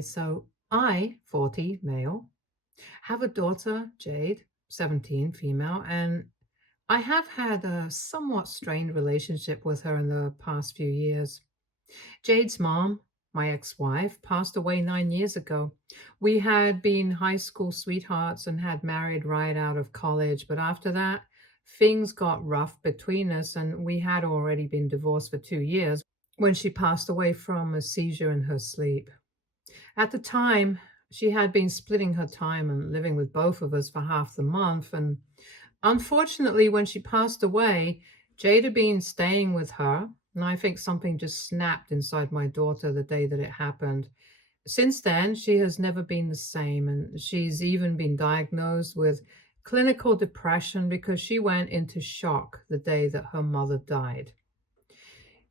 So I, 40, male, have a daughter, Jade, 17, female, and I have had a somewhat strained relationship with her in the past few years. Jade's mom, my ex-wife, passed away 9 years ago. We had been high school sweethearts and had married right out of college, but after that, things got rough between us, and we had already been divorced for 2 years when she passed away from a seizure in her sleep. At the time, she had been splitting her time and living with both of us for half the month. And unfortunately, when she passed away, Jade had been staying with her. And I think something just snapped inside my daughter the day that it happened. Since then, she has never been the same. And she's even been diagnosed with clinical depression because she went into shock the day that her mother died.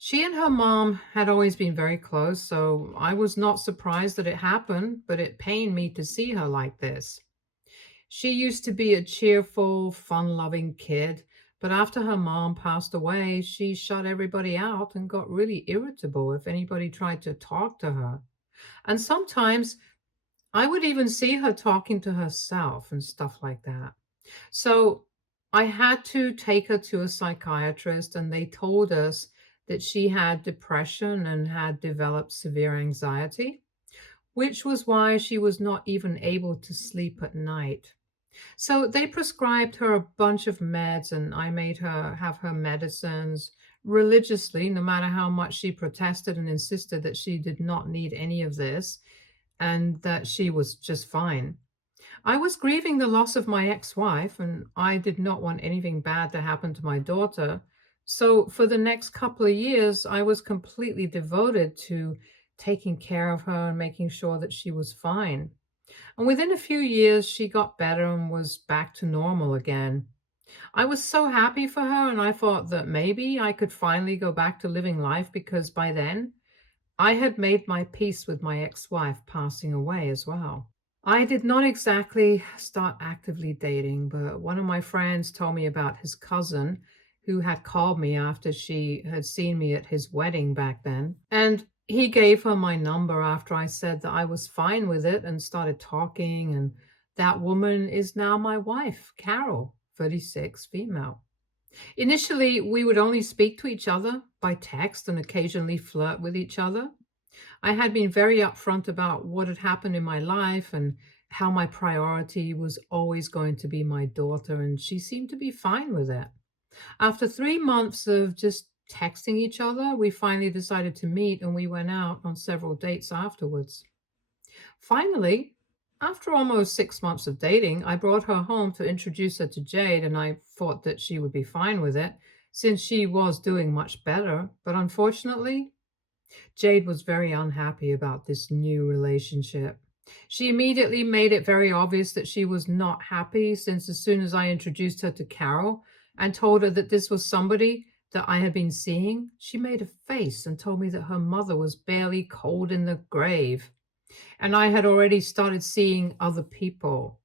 She and her mom had always been very close, so I was not surprised that it happened, but it pained me to see her like this. She used to be a cheerful, fun loving kid, but after her mom passed away, she shut everybody out and got really irritable if anybody tried to talk to her. And sometimes I would even see her talking to herself and stuff like that. So I had to take her to a psychiatrist, and they told us that she had depression and had developed severe anxiety, which was why she was not even able to sleep at night. So they prescribed her a bunch of meds, and I made her have her medicines religiously, no matter how much she protested and insisted that she did not need any of this and that she was just fine. I was grieving the loss of my ex-wife, and I did not want anything bad to happen to my daughter. So for the next couple of years, I was completely devoted to taking care of her and making sure that she was fine. And within a few years, she got better and was back to normal again. I was so happy for her, and I thought that maybe I could finally go back to living life because by then I had made my peace with my ex-wife passing away as well. I did not exactly start actively dating, but one of my friends told me about his cousin who had called me after she had seen me at his wedding back then. And he gave her my number after I said that I was fine with it and started talking. And that woman is now my wife, Carol, 36, female. Initially, we would only speak to each other by text and occasionally flirt with each other. I had been very upfront about what had happened in my life and how my priority was always going to be my daughter, and she seemed to be fine with it. After 3 months of just texting each other, we finally decided to meet and we went out on several dates afterwards. Finally, after almost 6 months of dating, I brought her home to introduce her to Jade, and I thought that she would be fine with it since she was doing much better. But unfortunately, Jade was very unhappy about this new relationship. She immediately made it very obvious that she was not happy since as soon as I introduced her to Carol and told her that this was somebody that I had been seeing, she made a face and told me that her mother was barely cold in the grave. And I had already started seeing other people.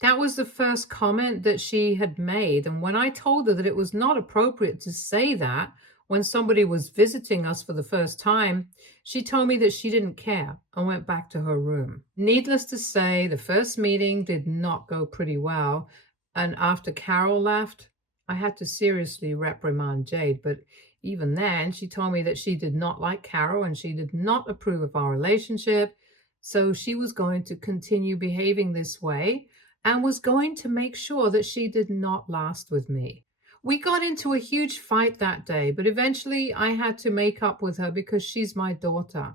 That was the first comment that she had made, and when I told her that it was not appropriate to say that when somebody was visiting us for the first time, she told me that she didn't care and went back to her room. Needless to say, the first meeting did not go pretty well, and after Carol left, I had to seriously reprimand Jade, but even then, she told me that she did not like Carol and she did not approve of our relationship, so she was going to continue behaving this way and was going to make sure that she did not last with me. We got into a huge fight that day, but eventually I had to make up with her because she's my daughter.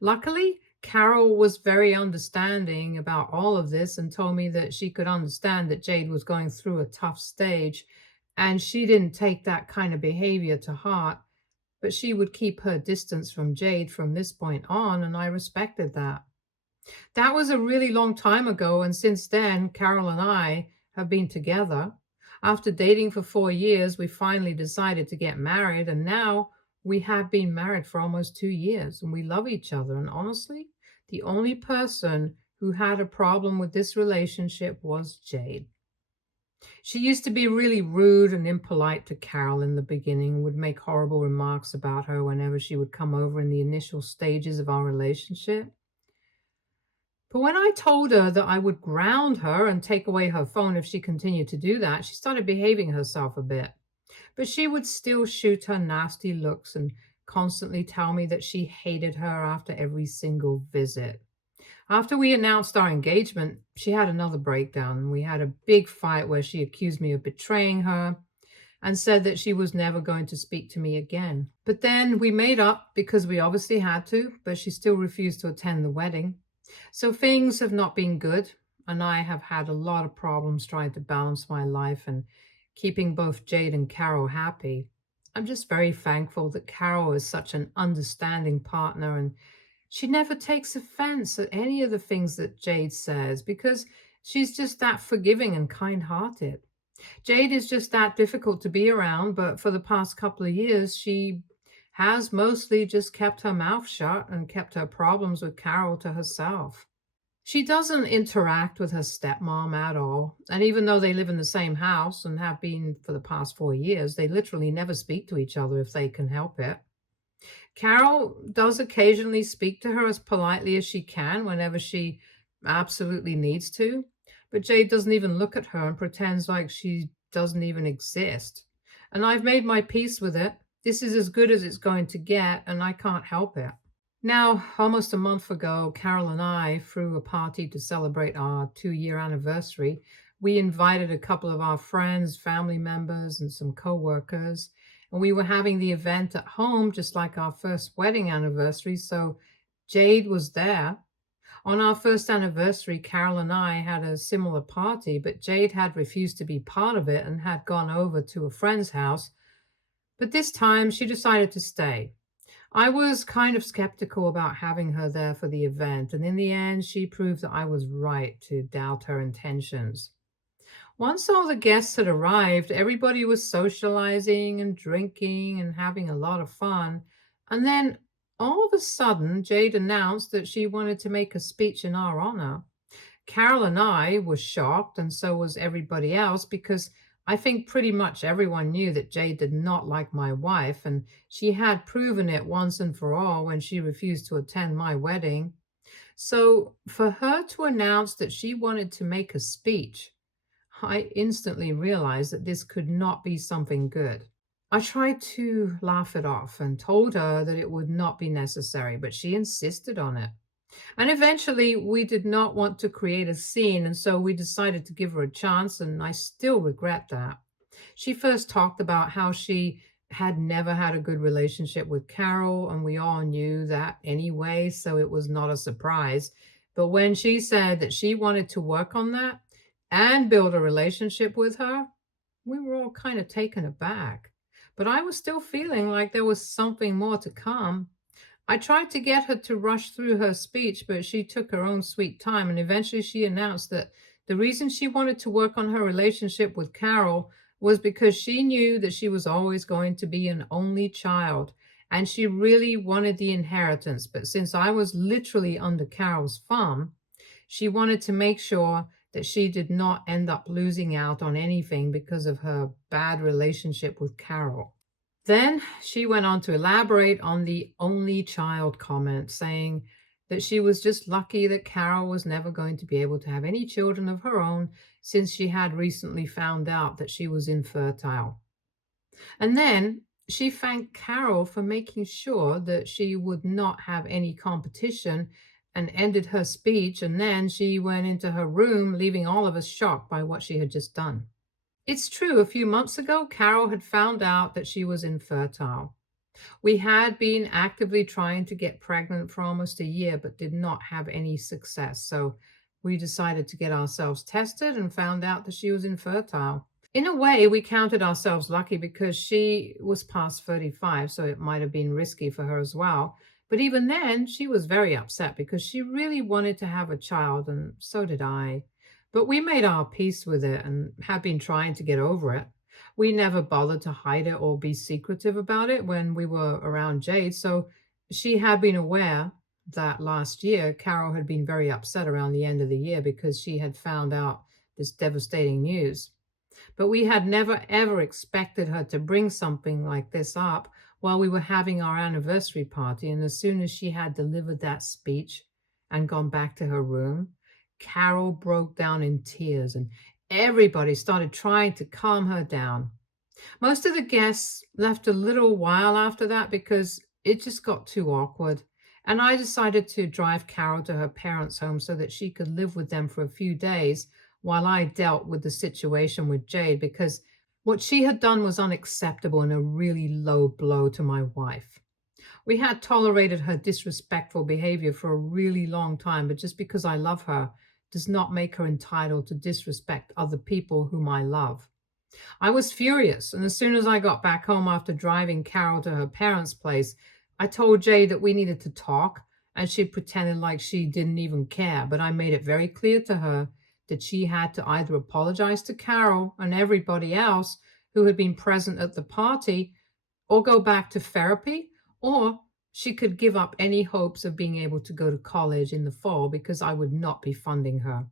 Luckily, Carol was very understanding about all of this and told me that she could understand that Jade was going through a tough stage and she didn't take that kind of behavior to heart, but she would keep her distance from Jade from this point on, and I respected that. That was a really long time ago, and since then, Carol and I have been together. After dating for 4 years, we finally decided to get married, and now we have been married for almost 2 years, and we love each other. And honestly, the only person who had a problem with this relationship was Jade. She used to be really rude and impolite to Carol in the beginning and would make horrible remarks about her whenever she would come over in the initial stages of our relationship. But when I told her that I would ground her and take away her phone if she continued to do that, she started behaving herself a bit. But she would still shoot her nasty looks and constantly tell me that she hated her after every single visit. After we announced our engagement, she had another breakdown. We had a big fight where she accused me of betraying her and said that she was never going to speak to me again. But then we made up because we obviously had to, but she still refused to attend the wedding. So things have not been good, and I have had a lot of problems trying to balance my life and keeping both Jade and Carol happy. I'm just very thankful that Carol is such an understanding partner and she never takes offense at any of the things that Jade says because she's just that forgiving and kind hearted. Jade is just that difficult to be around, but for the past couple of years, she has mostly just kept her mouth shut and kept her problems with Carol to herself. She doesn't interact with her stepmom at all. And even though they live in the same house and have been for the past 4 years, they literally never speak to each other if they can help it. Carol does occasionally speak to her as politely as she can whenever she absolutely needs to, but Jade doesn't even look at her and pretends like she doesn't even exist. And I've made my peace with it. This is as good as it's going to get, and I can't help it. Now, almost a month ago, Carol and I threw a party to celebrate our 2 year anniversary. We invited a couple of our friends, family members, and some coworkers. And we were having the event at home, just like our first wedding anniversary. So Jade was there. On our first anniversary, Carol and I had a similar party, but Jade had refused to be part of it and had gone over to a friend's house. But this time she decided to stay. I was kind of skeptical about having her there for the event, and in the end, she proved that I was right to doubt her intentions. Once all the guests had arrived, everybody was socializing and drinking and having a lot of fun. And then all of a sudden, Jade announced that she wanted to make a speech in our honor. Carol and I were shocked, and so was everybody else, because I think pretty much everyone knew that Jade did not like my wife, and she had proven it once and for all when she refused to attend my wedding. So for her to announce that she wanted to make a speech, I instantly realized that this could not be something good. I tried to laugh it off and told her that it would not be necessary, but she insisted on it. And eventually, we did not want to create a scene, and so we decided to give her a chance, and I still regret that. She first talked about how she had never had a good relationship with Carol, and we all knew that anyway, so it was not a surprise. But when she said that she wanted to work on that and build a relationship with her, we were all kind of taken aback. But I was still feeling like there was something more to come. I tried to get her to rush through her speech, but she took her own sweet time, and eventually she announced that the reason she wanted to work on her relationship with Carol was because she knew that she was always going to be an only child, and she really wanted the inheritance. But since I was literally under Carol's thumb, she wanted to make sure that she did not end up losing out on anything because of her bad relationship with Carol. Then she went on to elaborate on the only child comment, saying that she was just lucky that Carol was never going to be able to have any children of her own since she had recently found out that she was infertile. And then she thanked Carol for making sure that she would not have any competition and ended her speech. And then she went into her room, leaving all of us shocked by what she had just done. It's true, a few months ago, Carol had found out that she was infertile. We had been actively trying to get pregnant for almost a year, but did not have any success. So we decided to get ourselves tested and found out that she was infertile. In a way, we counted ourselves lucky because she was past 35, so it might have been risky for her as well. But even then, she was very upset because she really wanted to have a child, and so did I. But we made our peace with it and have been trying to get over it. We never bothered to hide it or be secretive about it when we were around Jade, so she had been aware that last year Carol had been very upset around the end of the year because she had found out this devastating news. But we had never ever expected her to bring something like this up while we were having our anniversary party. And as soon as she had delivered that speech, and gone back to her room, Carol broke down in tears and everybody started trying to calm her down. Most of the guests left a little while after that because it just got too awkward. And I decided to drive Carol to her parents' home so that she could live with them for a few days while I dealt with the situation with Jade because what she had done was unacceptable and a really low blow to my wife. We had tolerated her disrespectful behavior for a really long time, but just because I love her does not make her entitled to disrespect other people whom I love. I was furious, and as soon as I got back home after driving Carol to her parents' place, I told Jay that we needed to talk, and she pretended like she didn't even care. But I made it very clear to her that she had to either apologize to Carol and everybody else who had been present at the party, or go back to therapy, or she could give up any hopes of being able to go to college in the fall because I would not be funding her.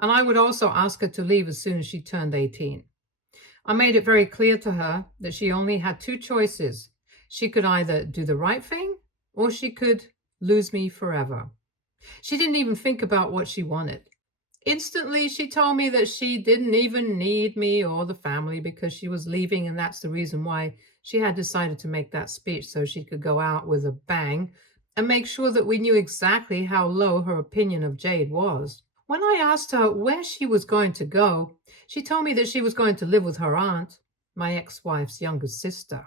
And I would also ask her to leave as soon as she turned 18. I made it very clear to her that she only had two choices. She could either do the right thing or she could lose me forever. She didn't even think about what she wanted. Instantly, she told me that she didn't even need me or the family because she was leaving, and that's the reason why she had decided to make that speech so she could go out with a bang and make sure that we knew exactly how low her opinion of Jade was. When I asked her where she was going to go, she told me that she was going to live with her aunt, my ex wife's younger sister.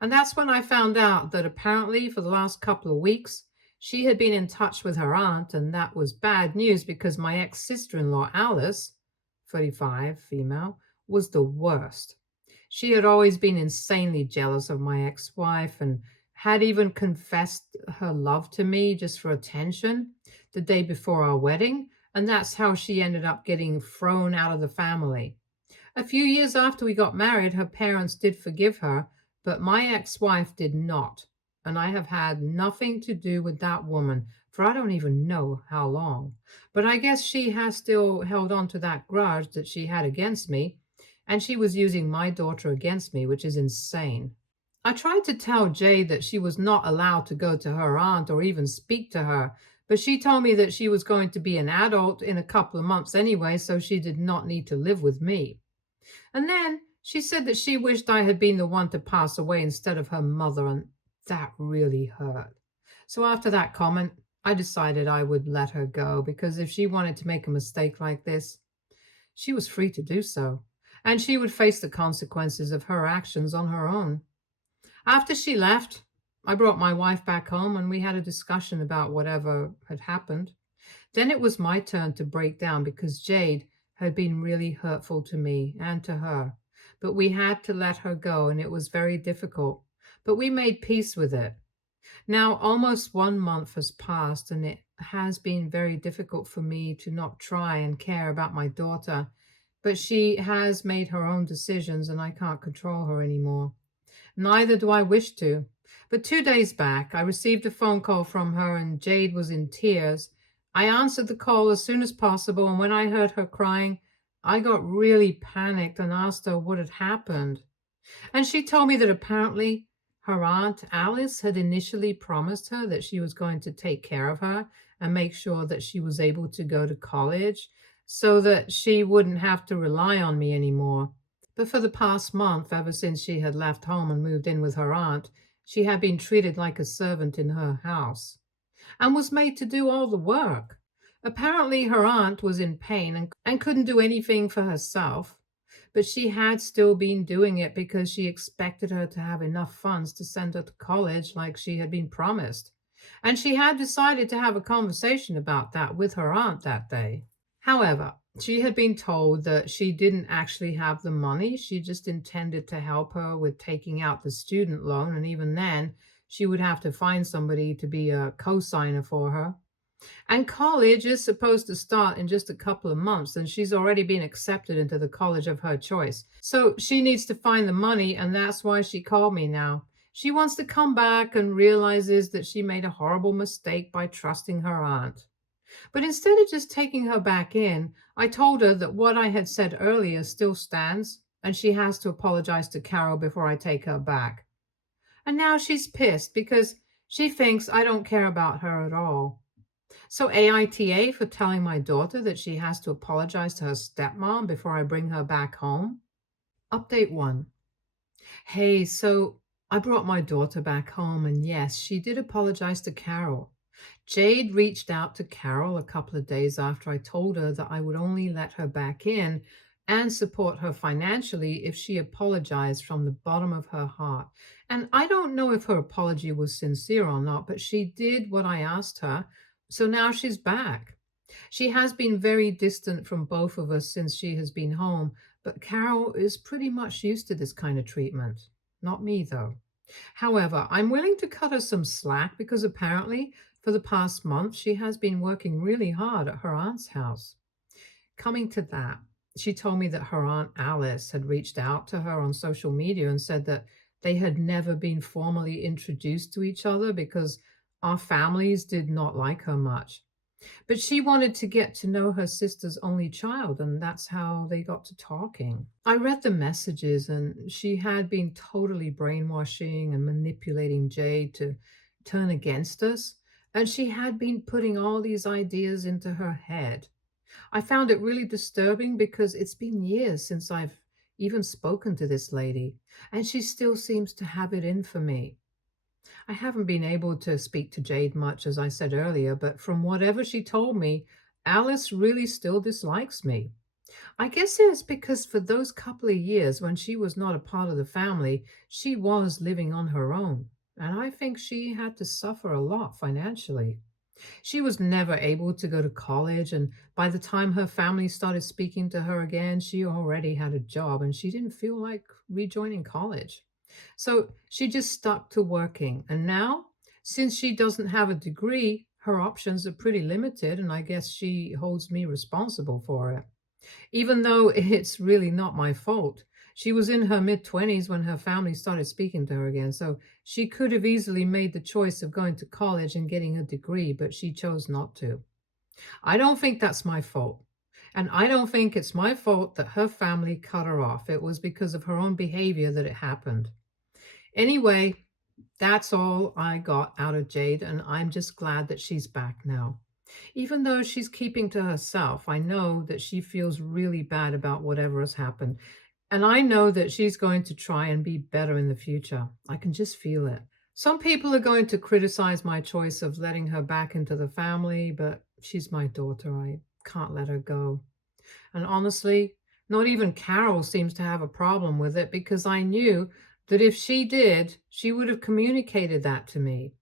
And that's when I found out that apparently for the last couple of weeks, she had been in touch with her aunt, and that was bad news because my ex sister in law, Alice, 35, female, was the worst. She had always been insanely jealous of my ex wife and had even confessed her love to me just for attention the day before our wedding. And that's how she ended up getting thrown out of the family. A few years after we got married, her parents did forgive her, but my ex wife did not. And I have had nothing to do with that woman for I don't even know how long. But I guess she has still held on to that grudge that she had against me, and she was using my daughter against me, which is insane. I tried to tell Jade that she was not allowed to go to her aunt or even speak to her, but she told me that she was going to be an adult in a couple of months anyway, so she did not need to live with me. And then she said that she wished I had been the one to pass away instead of her mother, and that really hurt. So after that comment, I decided I would let her go because if she wanted to make a mistake like this, she was free to do so, and she would face the consequences of her actions on her own. After she left, I brought my wife back home and we had a discussion about whatever had happened. Then it was my turn to break down because Jade had been really hurtful to me and to her. But we had to let her go, and it was very difficult. But we made peace with it. Now, almost 1 month has passed, and it has been very difficult for me to not try and care about my daughter. But she has made her own decisions, and I can't control her anymore. Neither do I wish to. But 2 days back, I received a phone call from her, and Jade was in tears. I answered the call as soon as possible, and when I heard her crying, I got really panicked and asked her what had happened. And she told me that apparently her aunt Alice had initially promised her that she was going to take care of her and make sure that she was able to go to college so that she wouldn't have to rely on me anymore. But for the past month, ever since she had left home and moved in with her aunt, she had been treated like a servant in her house and was made to do all the work. Apparently, her aunt was in pain and couldn't do anything for herself, but she had still been doing it because she expected her to have enough funds to send her to college like she had been promised. And she had decided to have a conversation about that with her aunt that day. However, she had been told that she didn't actually have the money. She just intended to help her with taking out the student loan. And even then, she would have to find somebody to be a co-signer for her. And college is supposed to start in just a couple of months, and she's already been accepted into the college of her choice. So she needs to find the money, and that's why she called me now. She wants to come back and realizes that she made a horrible mistake by trusting her aunt. But instead of just taking her back in, I told her that what I had said earlier still stands, and she has to apologize to Carol before I take her back. And now she's pissed because she thinks I don't care about her at all. So AITA for telling my daughter that she has to apologize to her stepmom before I bring her back home. Update 1. Hey, so I brought my daughter back home, and yes, she did apologize to Carol. Jade reached out to Carol a couple of days after I told her that I would only let her back in and support her financially if she apologized from the bottom of her heart. And I don't know if her apology was sincere or not, but she did what I asked her. So now she's back. She has been very distant from both of us since she has been home, but Carol is pretty much used to this kind of treatment. Not me, though. However, I'm willing to cut her some slack because apparently for the past month she has been working really hard at her aunt's house. Coming to that, she told me that her aunt Alice had reached out to her on social media and said that they had never been formally introduced to each other because our families did not like her much. But she wanted to get to know her sister's only child, and that's how they got to talking. I read the messages, and she had been totally brainwashing and manipulating Jade to turn against us. And she had been putting all these ideas into her head. I found it really disturbing because it's been years since I've even spoken to this lady, and she still seems to have it in for me. I haven't been able to speak to Jade much, as I said earlier, but from whatever she told me, Alice really still dislikes me. I guess it's because for those couple of years when she was not a part of the family, she was living on her own. And I think she had to suffer a lot financially. She was never able to go to college, and by the time her family started speaking to her again, she already had a job and she didn't feel like rejoining college. So she just stuck to working. And now, since she doesn't have a degree, her options are pretty limited, and I guess she holds me responsible for it. Even though it's really not my fault. She was in her mid 20s when her family started speaking to her again, so she could have easily made the choice of going to college and getting a degree, but she chose not to. I don't think that's my fault. And I don't think it's my fault that her family cut her off. It was because of her own behavior that it happened. Anyway, that's all I got out of Jade, and I'm just glad that she's back now. Even though she's keeping to herself, I know that she feels really bad about whatever has happened. And I know that she's going to try and be better in the future. I can just feel it. Some people are going to criticize my choice of letting her back into the family, but she's my daughter. I can't let her go. And honestly, not even Carol seems to have a problem with it because I knew that if she did, she would have communicated that to me.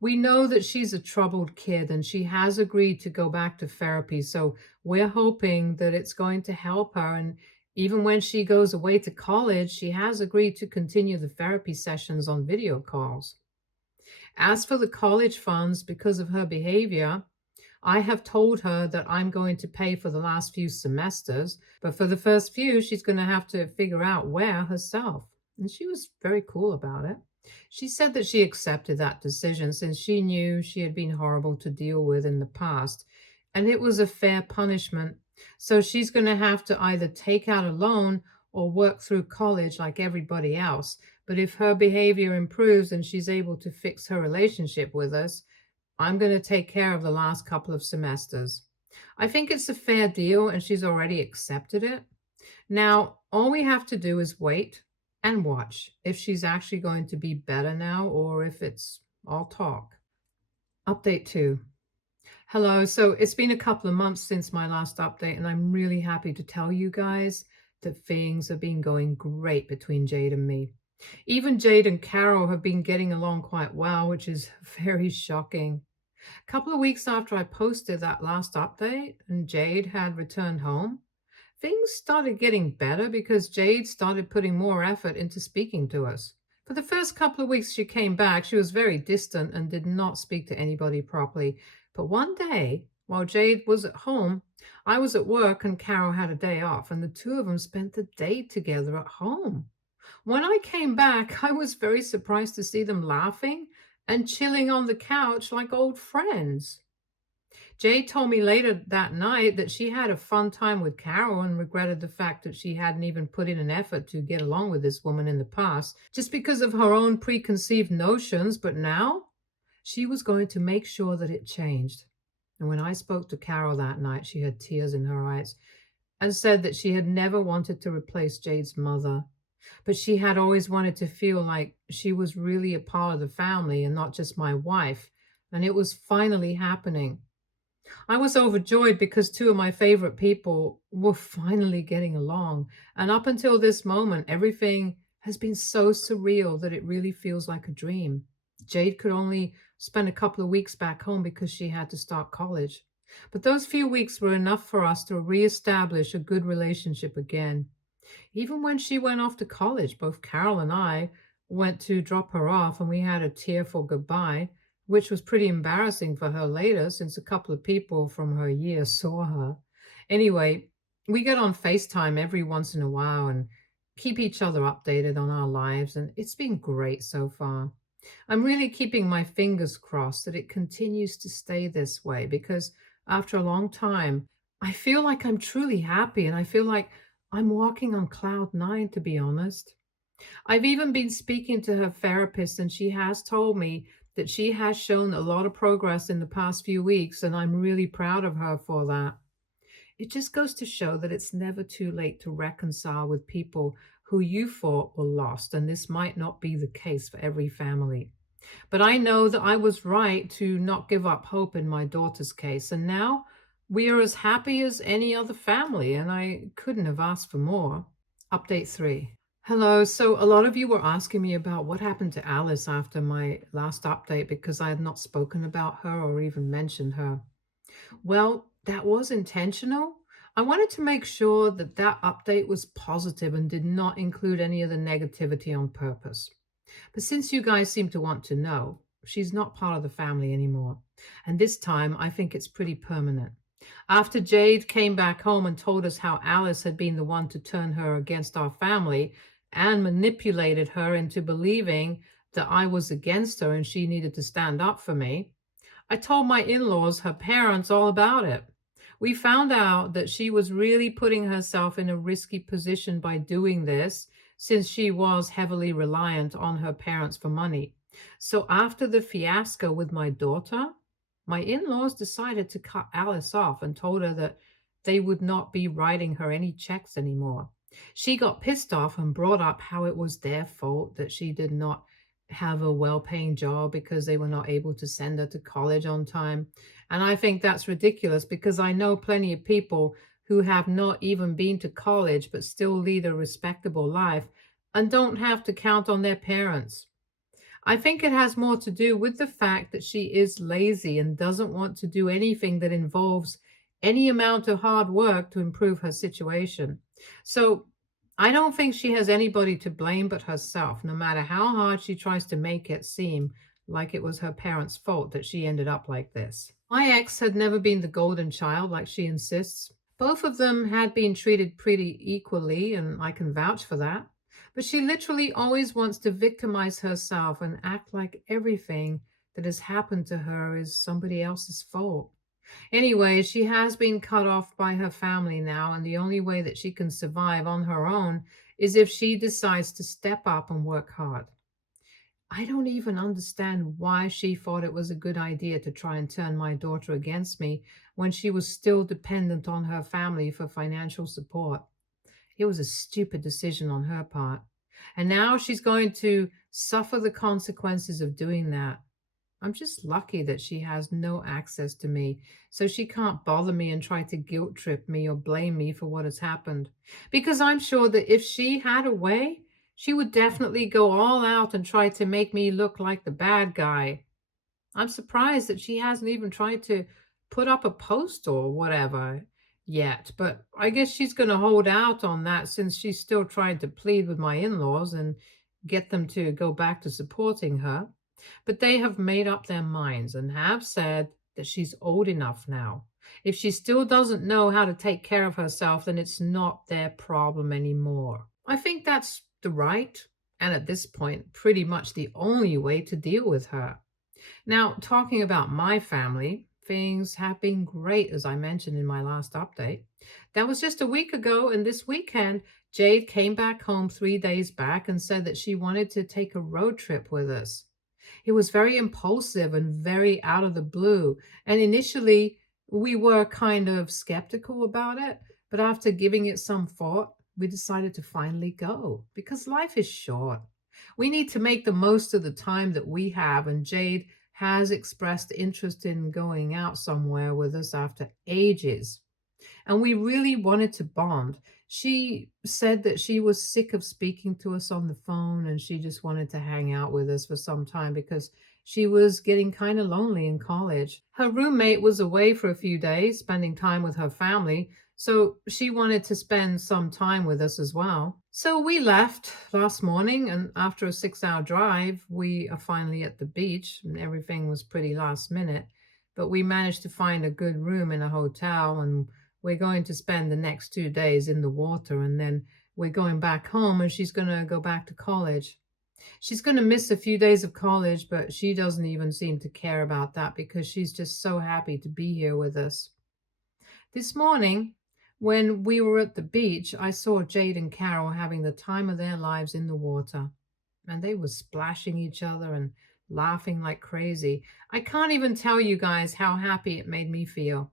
We know that she's a troubled kid and she has agreed to go back to therapy. So we're hoping that it's going to help her. And even when she goes away to college, she has agreed to continue the therapy sessions on video calls. As for the college funds, because of her behavior, I have told her that I'm going to pay for the last few semesters, but for the first few, she's going to have to figure out where herself. And she was very cool about it. She said that she accepted that decision since she knew she had been horrible to deal with in the past, and it was a fair punishment. So she's going to have to either take out a loan or work through college like everybody else. But if her behavior improves and she's able to fix her relationship with us, I'm going to take care of the last couple of semesters. I think it's a fair deal and she's already accepted it. Now, all we have to do is wait and watch if she's actually going to be better now or if it's all talk. Update 2. Hello. So it's been a couple of months since my last update, and I'm really happy to tell you guys that things have been going great between Jade and me. Even Jade and Carol have been getting along quite well, which is very shocking. A couple of weeks after I posted that last update and Jade had returned home, things started getting better because Jade started putting more effort into speaking to us. For the first couple of weeks she came back, she was very distant and did not speak to anybody properly. But one day, while Jade was at home, I was at work and Carol had a day off, and the two of them spent the day together at home. When I came back, I was very surprised to see them laughing and chilling on the couch like old friends. Jade told me later that night that she had a fun time with Carol and regretted the fact that she hadn't even put in an effort to get along with this woman in the past just because of her own preconceived notions, but now she was going to make sure that it changed. And when I spoke to Carol that night, she had tears in her eyes and said that she had never wanted to replace Jade's mother, but she had always wanted to feel like she was really a part of the family and not just my wife. And it was finally happening. I was overjoyed because two of my favorite people were finally getting along. And up until this moment, everything has been so surreal that it really feels like a dream. Jade could only spend a couple of weeks back home because she had to start college. But those few weeks were enough for us to reestablish a good relationship again. Even when she went off to college, both Carol and I went to drop her off and we had a tearful goodbye, which was pretty embarrassing for her later since a couple of people from her year saw her. Anyway, we get on FaceTime every once in a while and keep each other updated on our lives, and it's been great so far. I'm really keeping my fingers crossed that it continues to stay this way because after a long time, I feel like I'm truly happy and I feel like I'm walking on cloud nine, to be honest. I've even been speaking to her therapist, and she has told me that she has shown a lot of progress in the past few weeks, and I'm really proud of her for that. It just goes to show that it's never too late to reconcile with people who you thought were lost, and this might not be the case for every family. But I know that I was right to not give up hope in my daughter's case, and now we are as happy as any other family, and I couldn't have asked for more. Update 3. Hello. So, a lot of you were asking me about what happened to Alice after my last update because I had not spoken about her or even mentioned her. Well, that was intentional. I wanted to make sure that that update was positive and did not include any of the negativity on purpose. But since you guys seem to want to know, she's not part of the family anymore. And this time, I think it's pretty permanent. After Jade came back home and told us how Alice had been the one to turn her against our family and manipulated her into believing that I was against her and she needed to stand up for me, I told my in laws, her parents, all about it. We found out that she was really putting herself in a risky position by doing this, since she was heavily reliant on her parents for money. So, after the fiasco with my daughter, my in laws decided to cut Alice off and told her that they would not be writing her any checks anymore. She got pissed off and brought up how it was their fault that she did not have a well-paying job because they were not able to send her to college on time. And I think that's ridiculous because I know plenty of people who have not even been to college but still lead a respectable life and don't have to count on their parents. I think it has more to do with the fact that she is lazy and doesn't want to do anything that involves any amount of hard work to improve her situation. So I don't think she has anybody to blame but herself, no matter how hard she tries to make it seem like it was her parents' fault that she ended up like this. My ex had never been the golden child like she insists. Both of them had been treated pretty equally, and I can vouch for that. But she literally always wants to victimize herself and act like everything that has happened to her is somebody else's fault. Anyway, she has been cut off by her family now, and the only way that she can survive on her own is if she decides to step up and work hard. I don't even understand why she thought it was a good idea to try and turn my daughter against me when she was still dependent on her family for financial support. It was a stupid decision on her part. And now she's going to suffer the consequences of doing that. I'm just lucky that she has no access to me, so she can't bother me and try to guilt trip me or blame me for what has happened. Because I'm sure that if she had a way, she would definitely go all out and try to make me look like the bad guy. I'm surprised that she hasn't even tried to put up a post or whatever yet, but I guess she's going to hold out on that since she's still trying to plead with my in laws and get them to go back to supporting her. But they have made up their minds and have said that she's old enough now. If she still doesn't know how to take care of herself, then it's not their problem anymore. I think that's the right, and at this point, pretty much the only way to deal with her. Now, talking about my family, things have been great, as I mentioned in my last update. That was just a week ago, and this weekend, Jade came back home 3 days back and said that she wanted to take a road trip with us. It was very impulsive and very out of the blue. And initially, We were kind of skeptical about it, but after giving it some thought, we decided to finally go because life is short. We need to make the most of the time that we have, and Jade has expressed interest in going out somewhere with us after ages, and we really wanted to bond. She said that she was sick of speaking to us on the phone and she just wanted to hang out with us for some time because she was getting kind of lonely in college. Her roommate was away for a few days, spending time with her family, so she wanted to spend some time with us as well. So we left last morning, and after a 6 hour drive, we are finally at the beach, and everything was pretty last minute. But we managed to find a good room in a hotel, and we're going to spend the next 2 days in the water, and then we're going back home, and she's going to go back to college. She's going to miss a few days of college, but she doesn't even seem to care about that because she's just so happy to be here with us. This morning, when we were at the beach, I saw Jade and Carol having the time of their lives in the water, and they were splashing each other and laughing like crazy. I can't even tell you guys how happy it made me feel.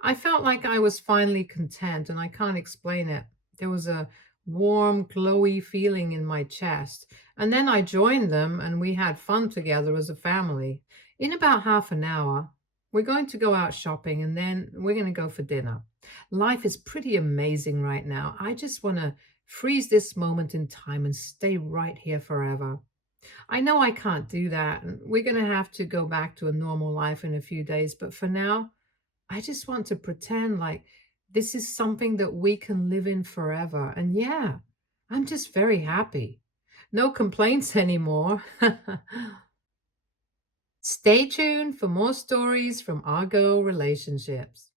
I felt like I was finally content, and I can't explain it. There was a warm, glowy feeling in my chest. And then I joined them, and we had fun together as a family. In about half an hour, we're going to go out shopping, and then we're going to go for dinner. Life is pretty amazing right now. I just want to freeze this moment in time and stay right here forever. I know I can't do that, and we're going to have to go back to a normal life in a few days, but for now, I just want to pretend like this is something that we can live in forever. And yeah, I'm just very happy. No complaints anymore. Stay tuned for more stories from our girl relationships.